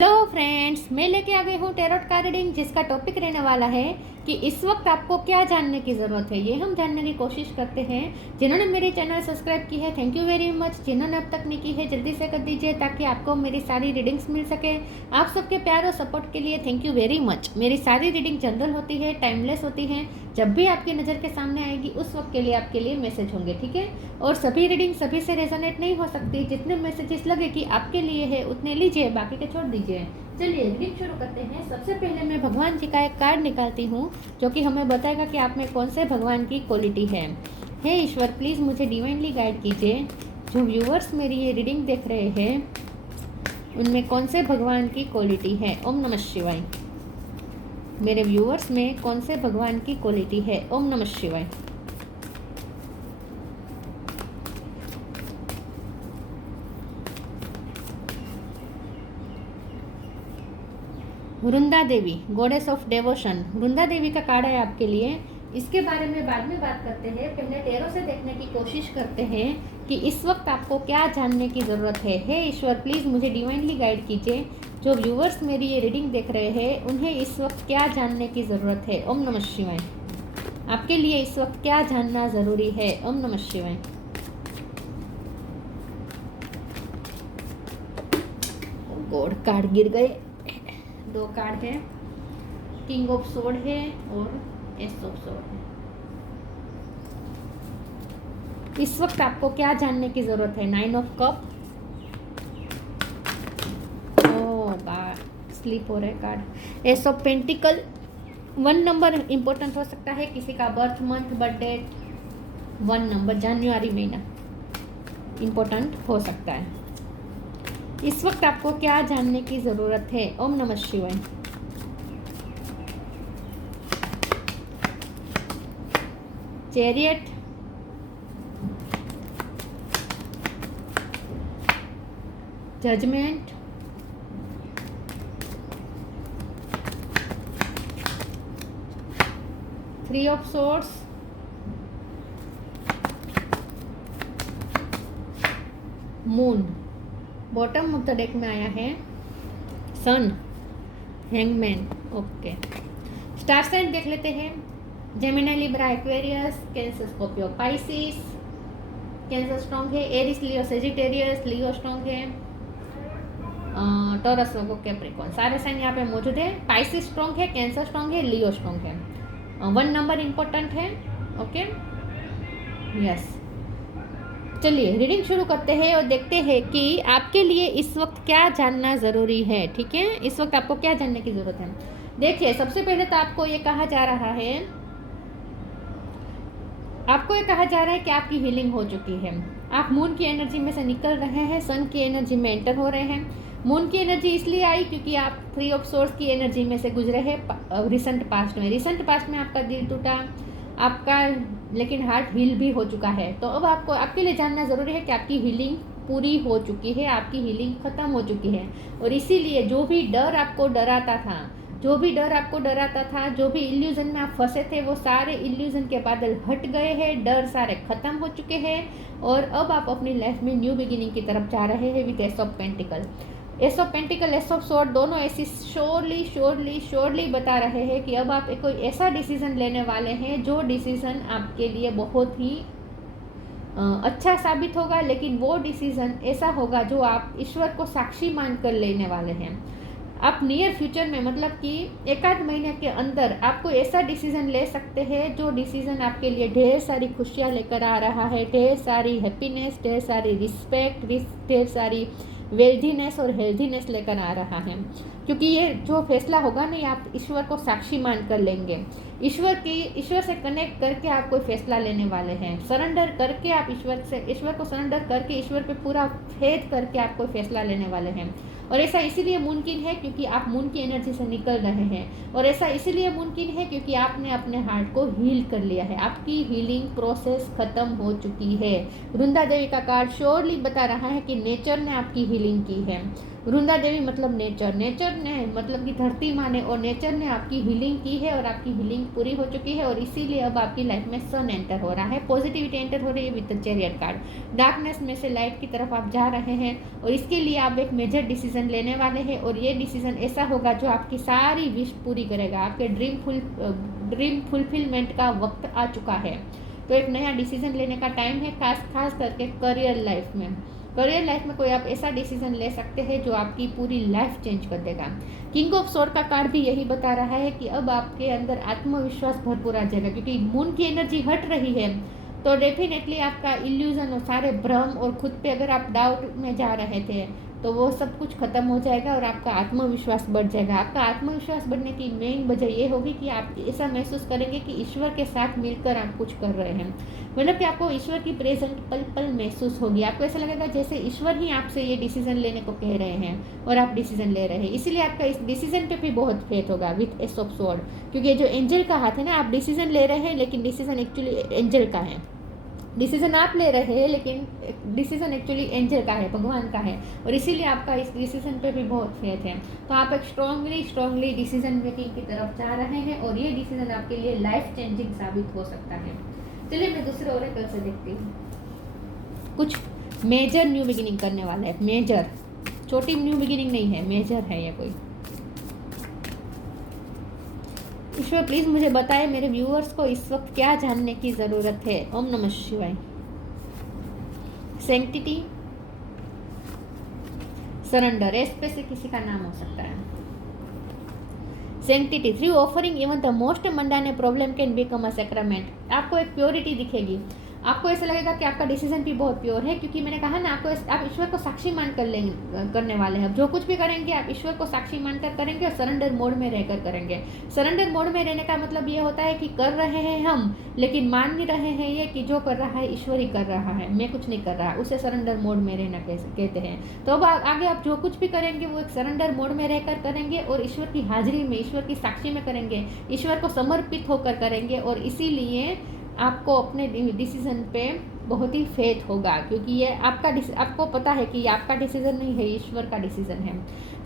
Hello friends, मैं लेके आ गई हूँ टैरोट का रीडिंग, जिसका टॉपिक रहने वाला है कि इस वक्त आपको क्या जानने की ज़रूरत है। ये हम जानने की कोशिश करते हैं। जिन्होंने मेरी चैनल सब्सक्राइब की है, थैंक यू वेरी मच। जिन्होंने अब तक नहीं की है, जल्दी से कर दीजिए ताकि आपको मेरी सारी रीडिंग्स मिल सके। आप सबके प्यार और सपोर्ट के लिए थैंक यू वेरी मच। मेरी सारी रीडिंग जनरल होती है, टाइमलेस होती है। जब भी आपकी नज़र के सामने आएगी उस वक्त के लिए आपके लिए मैसेज होंगे, ठीक है। और सभी रीडिंग सभी से रेजोनेट नहीं हो सकती। जितने मैसेजेस लगे कि आपके लिए है उतने लीजिए, बाकी के छोड़ दीजिए। चलिए रीडिंग शुरू करते हैं। सबसे पहले मैं भगवान जी का एक कार्ड निकालती हूँ जो कि हमें बताएगा कि आप में कौन से भगवान की क्वालिटी है। हे ईश्वर, प्लीज़ मुझे डिवाइनली गाइड कीजिए। जो व्यूअर्स मेरी ये रीडिंग देख रहे हैं उनमें कौन से भगवान की क्वालिटी है। ओम नमः शिवाय। मेरे व्यूअर्स में कौन से भगवान की क्वालिटी है। ओम नमः शिवाय। Vrinda Devi, goddess of डेवोशन। वृंदा देवी का कार्ड है आपके लिए। इसके बारे में बाद में बात करते हैं। पहले टैरो से देखने की कोशिश करते हैं कि इस वक्त आपको क्या जानने की ज़रूरत है। हे ईश्वर, प्लीज़ मुझे डिवाइनली गाइड कीजिए। जो व्यूअर्स मेरी ये रीडिंग देख रहे हैं उन्हें इस वक्त क्या जानने की ज़रूरत है। ओम नमः शिवाय। आपके लिए इस वक्त क्या जानना ज़रूरी है। ओम नमः शिवाय। गॉड कार्ड गिर गए। दो कार्ड है, किंग ऑफ सोर्ड है और एस ऑफ सोर्ड है। इस वक्त आपको क्या जानने की जरूरत है। 9 of cup. Oh God, sleep हो रहा है card. Ace of pentacles. 1 number important हो सकता है, किसी का birth month, birth date. 1 number जनवरी महीना इंपॉर्टेंट हो सकता है। इस वक्त आपको क्या जानने की जरूरत है। ओम नमः शिवाय। Chariot, judgement, three of swords, moon. Bottom of the deck में आया है sun, hangman. Okay, star sign देख लेते हैं। Gemini, Libra, Aquarius, Cancer, Scorpio, Pisces. Cancer strong है। Aries, Leo, Sagittarius. Leo strong है। टॉरस, वर्गो, कैप्रिकॉर्न, सारे sign यहाँ पे मौजूद है। पाइसिस स्ट्रॉन्ग है, कैंसर स्ट्रॉन्ग है, लियो स्ट्रॉन्ग है। 1 नंबर इंपॉर्टेंट है। Okay, yes. चलिए रीडिंग शुरू करते हैं और देखते हैं कि आपके लिए इस वक्त क्या जानना ज़रूरी है। ठीक है, इस वक्त आपको क्या जानने की ज़रूरत है। देखिए, सबसे पहले तो आपको ये कहा जा रहा है कि आपकी हीलिंग हो चुकी है। आप मून की एनर्जी में से निकल रहे हैं, सन की एनर्जी में एंटर हो रहे हैं। मून की एनर्जी इसलिए आई क्योंकि आप 3 ऑफ सोर्स की एनर्जी में से गुजरे हैं रिसेंट पास्ट में। रिसेंट पास्ट में आपका दिल टूटा, आपका लेकिन हार्ट हील भी हो चुका है। तो अब आपको आपके लिए जानना ज़रूरी है कि आपकी हीलिंग पूरी हो चुकी है, आपकी हीलिंग ख़त्म हो चुकी है। और इसीलिए जो भी डर आपको डराता था, जो भी इल्यूजन में आप फंसे थे, वो सारे इल्यूजन के बादल हट गए हैं, डर सारे खत्म हो चुके हैं। और अब आप अपनी लाइफ में न्यू बिगिनिंग की तरफ जा रहे हैं with S of pentacle. S of pentacle, S of sword दोनों ऐसी श्योरली बता रहे हैं कि अब आप कोई ऐसा डिसीजन लेने वाले हैं जो डिसीजन आपके लिए बहुत ही अच्छा साबित होगा। लेकिन वो डिसीजन ऐसा होगा जो आप ईश्वर को साक्षी मानकर लेने वाले हैं। आप नियर फ्यूचर में, मतलब कि 1-8 महीने के अंदर आपको ऐसा डिसीजन ले सकते हैं जो डिसीजन आपके लिए ढेर सारी खुशियाँ लेकर आ रहा है, ढेर सारी हैप्पीनेस, ढेर सारी रिस्पेक्ट, ढेर सारी वेल्थीनेस और हेल्थीनेस लेकर आ रहा है। क्योंकि ये जो फैसला होगा ना, ये आप ईश्वर को साक्षी मान कर लेंगे। ईश्वर से कनेक्ट करके आप कोई फैसला लेने वाले हैं। सरेंडर करके आप ईश्वर को सरेंडर करके, ईश्वर पे पूरा फेथ करके आप कोई फैसला लेने वाले हैं। और ऐसा इसीलिए मुमकिन है क्योंकि आप मून की एनर्जी से निकल रहे हैं। और ऐसा इसीलिए मुमकिन है क्योंकि आपने अपने हार्ट को हील कर लिया है। आपकी हीलिंग प्रोसेस खत्म हो चुकी है। वृंदा देवी का कार्ड श्योरली बता रहा है कि नेचर ने आपकी हीलिंग की है। वृंदा देवी मतलब नेचर, नेचर ने मतलब कि धरती माँ ने और नेचर ने आपकी हीलिंग की है और आपकी हीलिंग पूरी हो चुकी है और इसीलिए अब आपकी लाइफ में सन एंटर हो रहा है, पॉजिटिविटी एंटर हो रही है विद चैरियट कार्ड। डार्कनेस में से लाइट की तरफ आप जा रहे हैं और इसके लिए आप एक मेजर डिसीजन लेने वाले हैं और ये डिसीजन ऐसा होगा जो आपकी सारी विश पूरी करेगा। आपके ड्रीम फुलफिलमेंट का वक्त आ चुका है। तो एक नया डिसीजन लेने का टाइम है, खास करके करियर लाइफ में। करियर लाइफ में कोई आप ऐसा डिसीजन ले सकते हैं जो आपकी पूरी लाइफ चेंज कर देगा। किंग ऑफ स्वॉर्ड का कार्ड भी यही बता रहा है कि अब आपके अंदर आत्मविश्वास भरपूर आ जाएगा, क्योंकि मून की एनर्जी हट रही है तो डेफिनेटली आपका इल्यूजन और सारे भ्रम और खुद पे अगर आप डाउट में जा रहे थे तो वो सब कुछ खत्म हो जाएगा और आपका आत्मविश्वास बढ़ जाएगा। आपका आत्मविश्वास बढ़ने की मेन वजह ये होगी कि आप ऐसा महसूस करेंगे कि ईश्वर के साथ मिलकर आप कुछ कर रहे हैं, मतलब कि आपको ईश्वर की प्रेजेंट पल पल महसूस होगी। आपको ऐसा लगेगा जैसे ईश्वर ही आपसे ये डिसीजन लेने को कह रहे हैं और आप डिसीजन ले रहे हैं, इसीलिए आपका इस डिसीजन पे भी बहुत फेथ होगा विथ एस ऑफ स्वॉर्ड, क्योंकि जो एंजल का हाथ है ना, आप डिसीजन ले रहे हैं लेकिन डिसीजन एक्चुअली एंजल का है। डिसीजन आप ले रहे हैं लेकिन डिसीजन एक्चुअली एंजल का है, भगवान का है, और इसीलिए आपका इस डिसीजन पे भी बहुत फेथ है। तो आप एक स्ट्रांगली डिसीजन मेकिंग की तरफ जा रहे हैं और ये डिसीजन आपके लिए लाइफ चेंजिंग साबित हो सकता है। चलिए मैं दूसरे ओरेकल से देखती हूँ। कुछ मेजर न्यू बिगिनिंग करने वाला है, मेजर, छोटी न्यू बिगिनिंग नहीं है, मेजर है ये कोई। ईश्वर प्लीज मुझे बताएं मेरे व्यूअर्स को इस वक्त क्या जानने की जरूरत है। ओम नमः शिवाय। सैंक्टिटी, सरेंडर, एस पे से किसी का नाम हो सकता है। Sanctity, through offering even the most mundane problem can become a sacrament. आपको एक प्योरिटी दिखेगी, आपको ऐसा लगेगा कि आपका डिसीजन भी बहुत प्योर है, क्योंकि मैंने कहा ना आपको, आप ईश्वर को साक्षी मान कर करने वाले हैं। जो कुछ भी करेंगे आप ईश्वर को साक्षी मानकर करेंगे और सरेंडर मोड में रहकर करेंगे। सरेंडर मोड में रहने का मतलब ये होता है कि कर रहे हैं हम, लेकिन मान नहीं रहे हैं ये कि जो कर रहा है ईश्वर ही कर रहा है, मैं कुछ नहीं कर रहा, उसे सरेंडर मोड में रहना कहते हैं। तो अब आगे आप जो कुछ भी करेंगे वो एक सरेंडर मोड में रहकर करेंगे और ईश्वर की हाजिरी में, ईश्वर की साक्षी में करेंगे, ईश्वर को समर्पित होकर करेंगे, और इसीलिए आपको अपने डिसीजन पे बहुत ही फेथ होगा, क्योंकि ये आपको पता है कि ये आपका डिसीजन नहीं है, ईश्वर का डिसीजन है।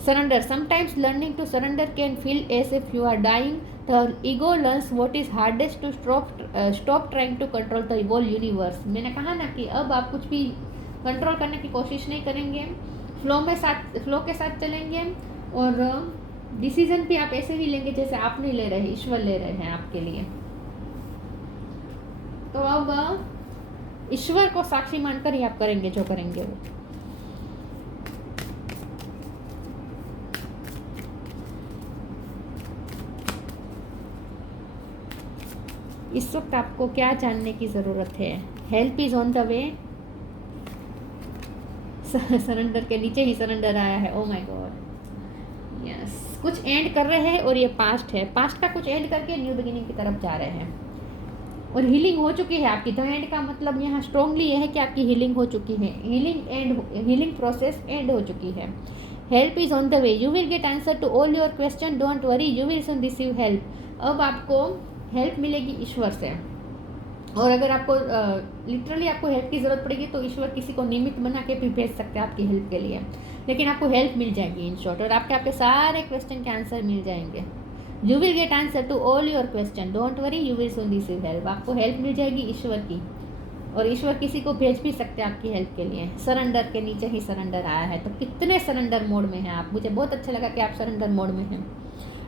Surrender, sometimes learning to surrender can feel as if you are dying. The ego learns what is hardest to stop trying to control the whole universe. मैंने कहा ना कि अब आप कुछ भी कंट्रोल करने की कोशिश नहीं करेंगे, फ्लो के साथ चलेंगे और डिसीजन भी आप ऐसे ही लेंगे जैसे आप नहीं ले रहे, ईश्वर ले रहे हैं आपके लिए। तो अब ईश्वर को साक्षी मानकर ही आप करेंगे जो करेंगे वो। इस वक्त आपको क्या जानने की जरूरत है? Help is on the way. Surrender के नीचे ही सरेंडर आया है। ओ माय गॉड, यस, कुछ एंड कर रहे हैं और ये पास्ट है, पास्ट का कुछ एंड करके न्यू बिगिनिंग की तरफ जा रहे हैं और हीलिंग हो चुकी है आपकी। द एंड का मतलब यहाँ स्ट्रॉन्गली ये है कि आपकी हीलिंग हो चुकी है, हीलिंग प्रोसेस एंड हो चुकी है। Help is on the way, you will get answer to all your question, don't worry, you will soon receive help. अब आपको हेल्प मिलेगी ईश्वर से, और अगर आपको लिटरली आपको हेल्प की ज़रूरत पड़ेगी तो ईश्वर किसी को निमित्त बना के भी भेज सकते हैं आपकी हेल्प के लिए, लेकिन आपको हेल्प मिल जाएगी इन शॉर्ट, और आपके सारे क्वेश्चन के आंसर मिल जाएंगे। You will get answer to all your question, don't worry, you will soon receive help. आपको हेल्प मिल जाएगी ईश्वर की, और ईश्वर किसी को भेज भी सकते हैं आपकी हेल्प के लिए। सरेंडर के नीचे ही सरेंडर आया है, तो कितने सरेंडर मोड में हैं आप। मुझे बहुत अच्छा लगा कि आप सरेंडर मोड में हैं।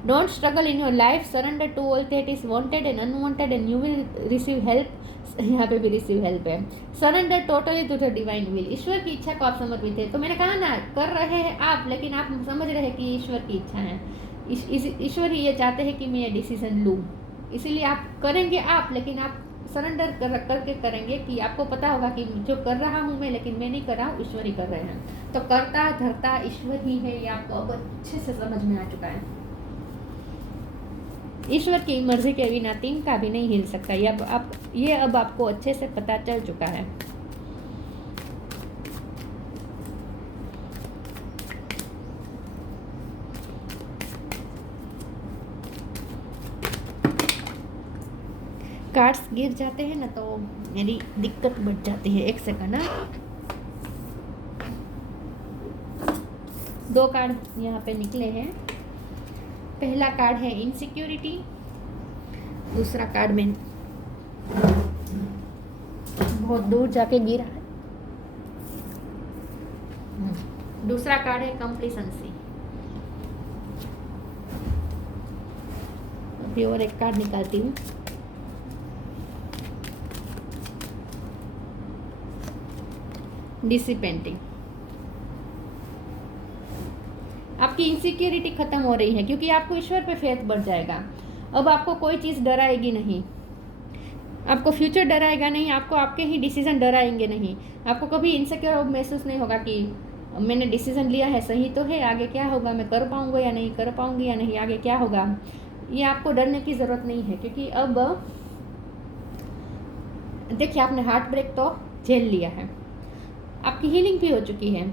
Don't struggle in your life, surrender to all that is wanted and unwanted and you will receive help. यहाँ पे भी रिसीव हेल्प है। Surrender totally to the divine will, ईश्वर की इच्छा को आप समर्पित है। तो मैंने कहा ना, कर रहे हैं आप, लेकिन आप समझ रहे हैं कि ईश्वर की इच्छा है, ईश्वर ही ये चाहते हैं कि मैं ये डिसीजन लूँ, इसीलिए आप करेंगे आप, लेकिन आप सरेंडर करके करेंगे कि आपको पता होगा कि जो कर रहा हूँ मैं, लेकिन मैं नहीं कर रहा हूँ, ईश्वर ही कर रहे हैं। तो करता धरता ईश्वर ही है, ये आपको अब अच्छे से समझ में आ चुका है। ईश्वर की मर्जी के बिना तिनका भी नहीं हिल सकता, ये अब आपको अच्छे से पता चल चुका है। कार्ड्स गिर जाते हैं ना तो मेरी दिक्कत बढ़ जाती है। एक सेकंड ना, 2 कार्ड यहाँ पे निकले हैं। पहला कार्ड है इनसिक्योरिटी, दूसरा कार्ड में बहुत दूर जाके गिरा है, दूसरा कार्ड है कंप्लीसेंसी। अभी और एक कार्ड निकालती हूँ। डिसिपेंटिंग। आपकी इनसिक्योरिटी खत्म हो रही है क्योंकि आपको ईश्वर पे फेथ बढ़ जाएगा। अब आपको कोई चीज़ डराएगी नहीं, आपको फ्यूचर डराएगा नहीं, आपको आपके ही डिसीजन डराएंगे नहीं। आपको कभी इनसिक्योर महसूस नहीं होगा कि मैंने डिसीजन लिया है सही तो है, आगे क्या होगा, मैं कर पाऊंगा या नहीं, कर पाऊंगी या नहीं, आगे क्या होगा, ये आपको डरने की ज़रूरत नहीं है। क्योंकि अब देखिए आपने हार्ट ब्रेक तो झेल लिया है, आपकी हीलिंग भी हो चुकी है,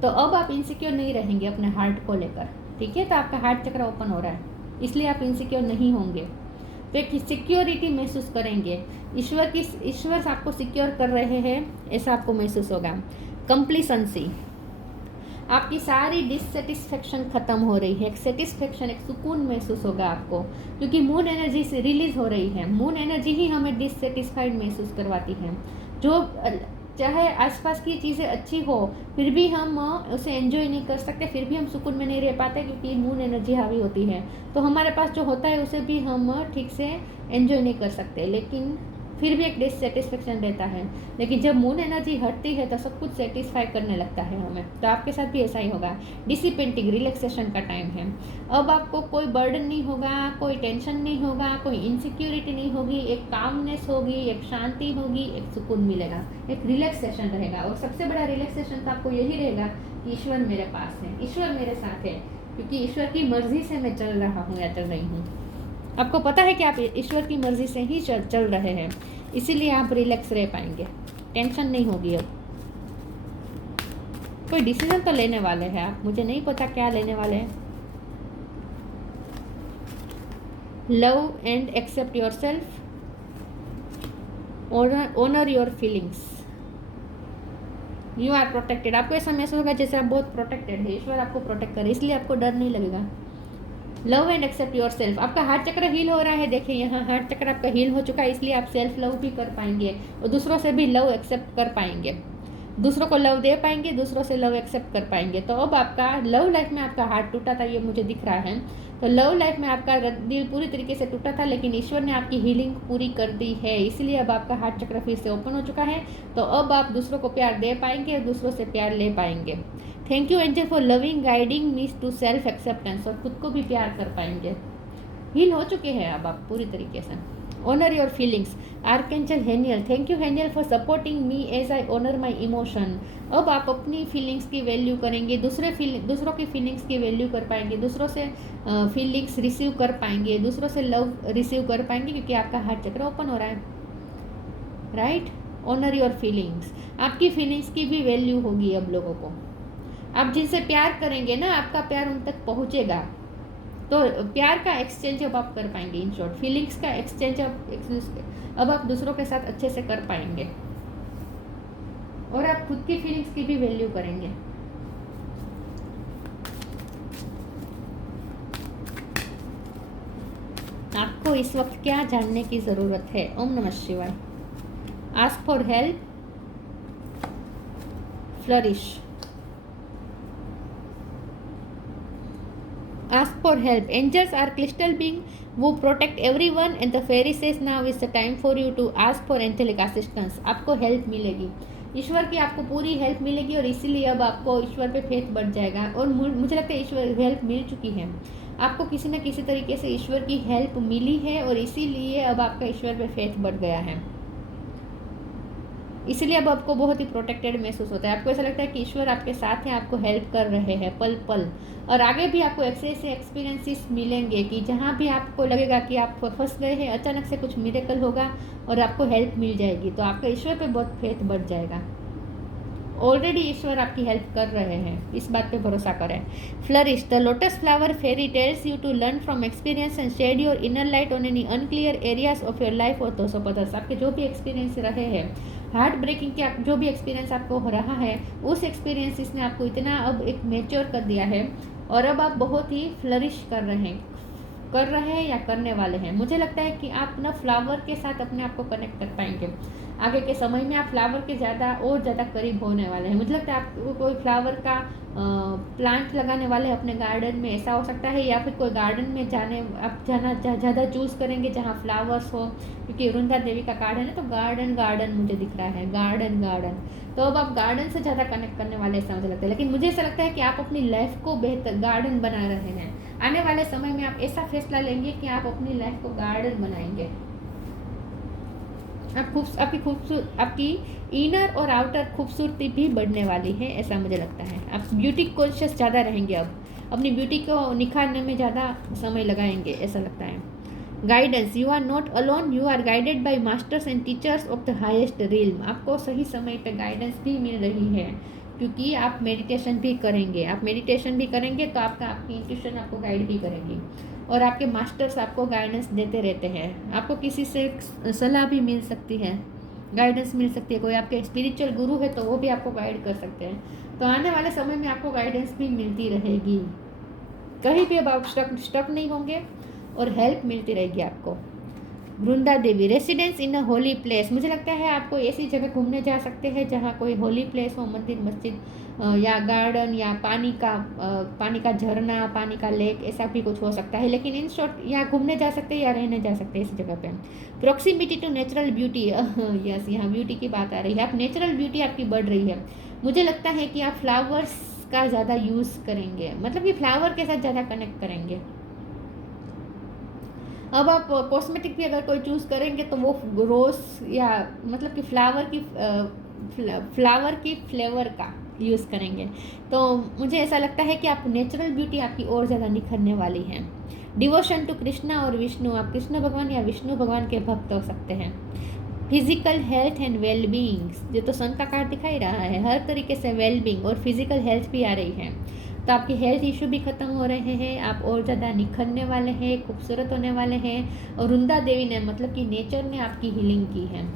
तो अब आप इनसिक्योर नहीं रहेंगे अपने हार्ट को लेकर। ठीक है, तो आपका हार्ट चक्र ओपन हो रहा है, इसलिए आप इनसिक्योर नहीं होंगे, तो एक सिक्योरिटी महसूस करेंगे। ईश्वर आपको सिक्योर कर रहे हैं ऐसा आपको महसूस होगा। कंप्लीसेंसी, आपकी सारी डिससेटिस्फेक्शन खत्म हो रही है, एक सेटिस्फेक्शन, एक सुकून महसूस होगा आपको, क्योंकि मून एनर्जी से रिलीज हो रही है। मून एनर्जी ही हमें डिससेटिस्फाइड महसूस करवाती है। जो चाहे आसपास की चीज़ें अच्छी हो फिर भी हम उसे एंजॉय नहीं कर सकते, फिर भी हम सुकून में नहीं रह पाते क्योंकि मून एनर्जी हावी होती है। तो हमारे पास जो होता है उसे भी हम ठीक से एंजॉय नहीं कर सकते, लेकिन फिर भी एक डिससेटिस्फेक्शन रहता है। लेकिन जब मून एनर्जी हटती है तो सब कुछ सेटिस्फाई करने लगता है हमें। तो आपके साथ भी ऐसा ही होगा। डिसिपेंटिंग, रिलैक्सेशन का टाइम है। अब आपको कोई बर्डन नहीं होगा, कोई टेंशन नहीं होगा, कोई इनसिक्योरिटी नहीं होगी, एक कामनेस होगी, एक शांति होगी, एक सुकून मिलेगा, एक रिलैक्सेशन रहेगा। और सबसे बड़ा रिलैक्सेशन तो आपको यही रहेगा कि ईश्वर मेरे पास है, ईश्वर मेरे साथ है, क्योंकि ईश्वर की मर्जी से मैं चल रहा हूँ या चल रही हूँ। आपको पता है कि आप ईश्वर की मर्जी से ही चल रहे हैं, इसीलिए आप रिलैक्स रह पाएंगे, टेंशन नहीं होगी। अब कोई डिसीजन तो लेने वाले हैं आप, मुझे नहीं पता क्या लेने वाले हैं। Love and accept yourself, honour your feelings, you are protected. आपको ऐसा महसूस होगा जैसे आप बहुत प्रोटेक्टेड है, ईश्वर आपको प्रोटेक्ट करे, इसलिए आपको डर नहीं लगेगा। Love and accept yourself, आपका हार्ट चक्र हील हो रहा है। देखिए यहाँ हार्ट चक्र आपका हील हो चुका है, इसलिए आप सेल्फ लव भी कर पाएंगे और दूसरों से भी लव एक्सेप्ट कर पाएंगे, दूसरों को लव दे पाएंगे, दूसरों से लव एक्सेप्ट कर पाएंगे। तो अब आपका लव लाइफ में आपका हार्ट टूटा था, ये मुझे दिख रहा है। तो लव लाइफ में आपका दिल पूरी तरीके से टूटा था, लेकिन ईश्वर ने आपकी हीलिंग पूरी कर दी है, इसलिए अब आपका हार्ट चक्र फिर से ओपन हो चुका है। तो अब आप दूसरों को प्यार दे पाएंगे और दूसरों से प्यार ले पाएंगे। Thank you angel for loving guiding me to self acceptance, और खुद को भी प्यार कर पाएंगे। हील हो चुके हैं अब आप पूरी तरीके से। Honour your feelings, archangel Haniel, thank you Haniel for supporting me as I honour my emotion. अब आप अपनी फीलिंग्स की वैल्यू करेंगे, दूसरों की फीलिंग्स की वैल्यू कर पाएंगे, दूसरों से फीलिंग्स रिसीव कर पाएंगे, दूसरों से लव रिसीव कर पाएंगे, क्योंकि आपका हार्ट चक्र ओपन हो रहा है। राइट, ऑनर योर फीलिंग्स, आपकी फीलिंग्स की भी वैल्यू होगी अब लोगों को। आप जिनसे प्यार करेंगे ना, आपका प्यार उन तक पहुंचेगा, तो प्यार का एक्सचेंज अब आप कर पाएंगे। इन शॉर्ट, फीलिंग्स का एक्सचेंज अब आप दूसरों के साथ अच्छे से कर पाएंगे, और आप खुद की फीलिंग्स की भी वैल्यू करेंगे। आपको इस वक्त क्या जानने की ज़रूरत है? ओम नमः शिवाय। Ask for help, flourish. Ask for help. Angels are crystal beings who protect everyone, and the fairy says now is the time for you to ask for angelic assistance. आपको हेल्प मिलेगी, ईश्वर की आपको पूरी हेल्प मिलेगी, और इसीलिए अब आपको ईश्वर पे फेथ बढ़ जाएगा। और मुझे लगता है ईश्वर हेल्प मिल चुकी है आपको, किसी न किसी तरीके से ईश्वर की हेल्प मिली है, और इसीलिए अब आपका ईश्वर पे फेथ बढ़ गया है। इसलिए अब आपको बहुत ही प्रोटेक्टेड महसूस होता है। आपको ऐसा लगता है कि ईश्वर आपके साथ हैं, आपको हेल्प कर रहे हैं पल पल। और आगे भी आपको ऐसे ऐसे एक्सपीरियंसेस मिलेंगे कि जहाँ भी आपको लगेगा कि आप फंस गए हैं, अचानक से कुछ मिरेकल होगा और आपको हेल्प मिल जाएगी, तो आपका ईश्वर पे बहुत फेथ बढ़ जाएगा। ऑलरेडी ईश्वर आपकी हेल्प कर रहे हैं, इस बात पे भरोसा करें। Flourish, the lotus flower fairy tells you to learn from experience and shed your inner light on any unclear areas of your life और दोस्त पदर्स। आपके जो भी एक्सपीरियंस रहे हैं हार्ट ब्रेकिंग के जो भी एक्सपीरियंस आपको हो रहा है, उस एक्सपीरियंस ने आपको इतना अब एक मेच्योर कर दिया है और अब आप बहुत ही फ्लरिश कर रहे हैं या करने वाले हैं। मुझे लगता है कि आप ना फ्लावर के साथ अपने आप को कनेक्ट कर पाएंगे। आगे के समय में आप फ्लावर के ज़्यादा करीब होने वाले हैं। मुझे लगता है आपको कोई फ्लावर का प्लांट लगाने वाले अपने गार्डन में, ऐसा हो सकता है, या फिर कोई गार्डन में आप जाना ज़्यादा चूज़ करेंगे जहाँ फ्लावर्स हो, क्योंकि वृंदा देवी का गार्डन है तो गार्डन मुझे दिख रहा है, गार्डन। तो अब आप गार्डन से ज़्यादा कनेक्ट करने वाले, ऐसा मुझे लगता है। लेकिन मुझे ऐसा लगता है कि आप अपनी लाइफ को बेहतर गार्डन बना रहे हैं। आने वाले समय में आप ऐसा फैसला लेंगे कि आप अपनी लाइफ को गार्डन बनाएंगे। आपकी इनर और आउटर खूबसूरती भी बढ़ने वाली है, ऐसा मुझे लगता है। आप ब्यूटी कॉन्शियस ज़्यादा रहेंगे, अब अपनी ब्यूटी को निखारने में ज़्यादा समय लगाएंगे, ऐसा लगता है। Guidance, you are not alone, you are guided by masters and teachers of the highest realm. आपको सही समय पे गाइडेंस भी मिल रही है, क्योंकि आप मेडिटेशन भी करेंगे तो आपकी इंट्यूशन आपको गाइड भी करेगी, और आपके मास्टर्स आपको गाइडेंस देते रहते हैं। आपको किसी से सलाह भी मिल सकती है, गाइडेंस मिल सकती है। कोई आपके स्पिरिचुअल गुरु है तो वो भी आपको गाइड कर सकते हैं। तो आने वाले समय में आपको गाइडेंस भी मिलती रहेगी, कहीं भी अब आप स्टक नहीं होंगे और हेल्प मिलती रहेगी आपको। Vrinda Devi, residence in a holy place. मुझे लगता है आपको ऐसी जगह घूमने जा सकते हैं जहाँ कोई होली प्लेस हो, मंदिर, मस्जिद या गार्डन, या पानी का झरना, पानी का लेक, ऐसा भी कुछ हो सकता है। लेकिन इन शॉर्ट या घूमने जा सकते हैं या रहने जा सकते हैं इस जगह पे। Proximity to natural beauty, yes, यहाँ ब्यूटी की बात आ रही है। आप नेचुरल ब्यूटी आपकी बढ़ रही है। मुझे लगता है कि आप फ्लावर्स का ज़्यादा यूज़ करेंगे, मतलब कि फ्लावर के साथ ज़्यादा कनेक्ट करेंगे। अब आप कॉस्मेटिक भी अगर कोई चूज़ करेंगे तो वो रोज़ या मतलब कि फ्लावर की फ्लेवर का यूज़ करेंगे। तो मुझे ऐसा लगता है कि आप नेचुरल ब्यूटी आपकी और ज़्यादा निखरने वाली है। डिवोशन टू कृष्णा और विष्णु, आप कृष्ण भगवान या विष्णु भगवान के भक्त हो सकते हैं। फिजिकल हेल्थ एंड वेलबींग्स, जो तो सन का कार्ड दिखाई रहा है, हर तरीके से वेलबींग और फिजिकल हेल्थ भी आ रही है। तो आपके हेल्थ इशू भी ख़त्म हो रहे हैं, आप और ज़्यादा निखरने वाले हैं, खूबसूरत होने वाले हैं। और वृंदा देवी ने, मतलब कि नेचर ने आपकी हीलिंग की है।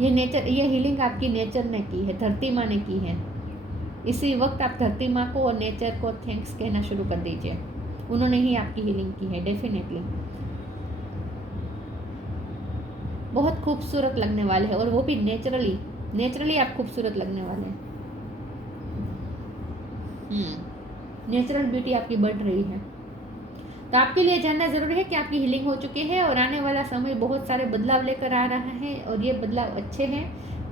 ये हीलिंग आपकी नेचर ने की है, धरती माँ ने की है। इसी वक्त आप धरती माँ को और नेचर को थैंक्स कहना शुरू कर दीजिए, उन्होंने ही आपकी हीलिंग की है। डेफिनेटली बहुत खूबसूरत लगने वाले हैं, और वो भी नेचुरली आप खूबसूरत लगने वाले हैं। नेचुरल ब्यूटी आपकी बढ़ रही है। तो आपके लिए जानना ज़रूरी है कि आपकी हीलिंग हो चुकी है और आने वाला समय बहुत सारे बदलाव लेकर आ रहा है, और ये बदलाव अच्छे हैं,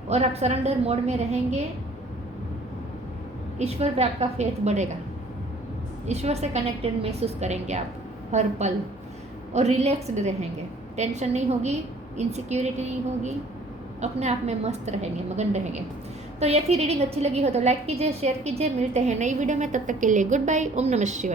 और आप सरेंडर मोड में रहेंगे। ईश्वर पे आपका फेथ बढ़ेगा, ईश्वर से कनेक्टेड महसूस करेंगे आप हर पल, और रिलैक्स्ड रहेंगे, टेंशन नहीं होगी, इनसिक्योरिटी नहीं होगी, अपने आप में मस्त रहेंगे, मगन रहेंगे। तो ये थी रीडिंग। अच्छी लगी हो तो लाइक कीजिए, शेयर कीजिए। मिलते हैं नई वीडियो में, तब तक के लिए गुड बाय। ओम नमः शिवाय।